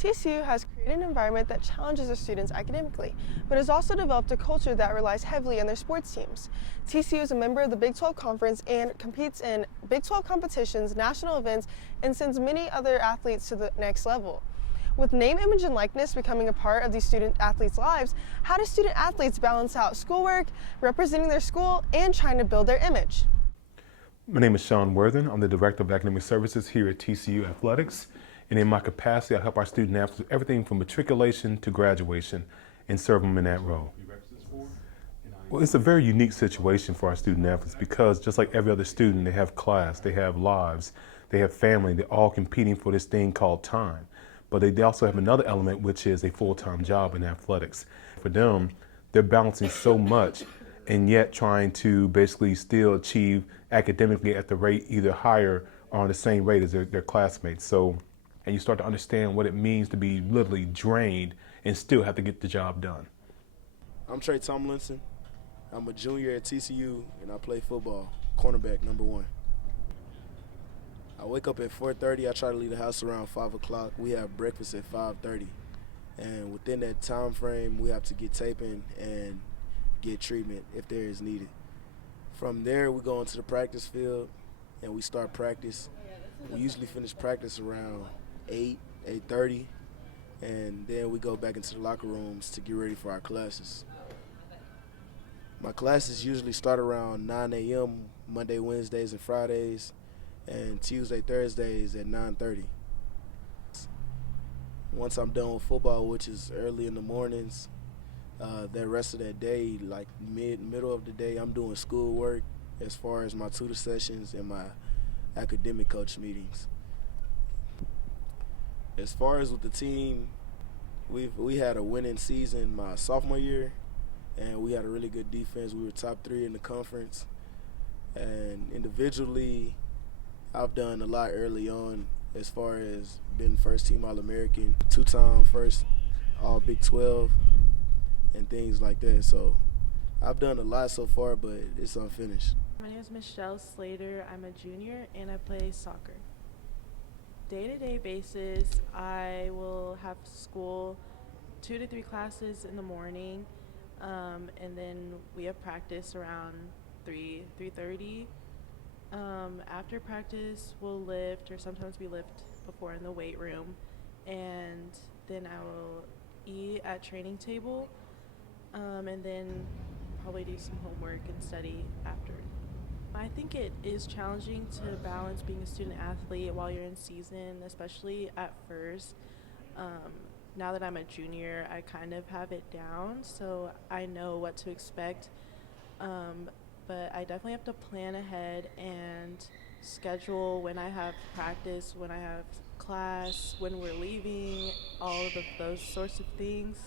TCU has created an environment that challenges their students academically, but has also developed a culture that relies heavily on their sports teams. TCU is a member of the Big 12 Conference and competes in Big 12 competitions, national events, and sends many other athletes to the next level. With name, image, and likeness becoming a part of these student athletes' lives, how do student athletes balance out schoolwork, representing their school, and trying to build their image? My name is Sean Worthen. I'm the Director of Academic Services here at TCU Athletics. And in my capacity, I help our student athletes with everything from matriculation to graduation and serve them in that role. Well, it's a very unique situation for our student athletes because just like every other student, they have class, they have lives, they have family, they're all competing for this thing called time. But they also have another element, which is a full-time job in athletics. For them, they're balancing so much and yet trying to basically still achieve academically at the rate either higher or on the same rate as their classmates. And you start to understand what it means to be literally drained and still have to get the job done. I'm Trey Tomlinson. I'm a junior at TCU and I play football, cornerback number 1. I wake up at 4:30. I try to leave the house around 5 o'clock. We have breakfast at 5:30. And within that time frame, we have to get taping and get treatment if there is needed. From there, we go into the practice field and we start practice. We usually finish practice around 8:30, and then we go back into the locker rooms to get ready for our classes. My classes usually start around 9 a.m. Monday, Wednesdays, and Fridays, and Tuesday, Thursdays at 9:30. Once I'm done with football, which is early in the mornings, the rest of that day, like middle of the day, I'm doing schoolwork as far as my tutor sessions and my academic coach meetings. As far as with the team, we had a winning season my sophomore year, and we had a really good defense. We were top 3 in the conference. And individually, I've done a lot early on as far as being first team All-American, 2-time first All Big 12, and things like that. So I've done a lot so far, but it's unfinished. My name is Michelle Slater. I'm a junior and I play soccer. Day-to-day basis, I will have school 2 to 3 classes in the morning, and then we have practice around 3:30. After practice, we'll lift, or sometimes we lift before in the weight room, and then I will eat at training table, and then probably do some homework and study after. I think it is challenging to balance being a student athlete while you're in season, especially at first. Now that I'm a junior, I kind of have it down, so I know what to expect. But I definitely have to plan ahead and schedule when I have practice, when I have class, when we're leaving, all of those sorts of things,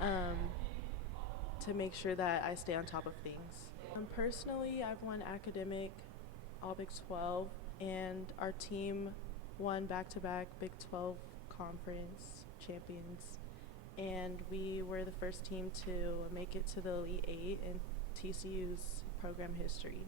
to make sure that I stay on top of things. Personally, I've won academic All Big 12, and our team won back-to-back Big 12 conference champions, and we were the first team to make it to the Elite 8 in TCU's program history.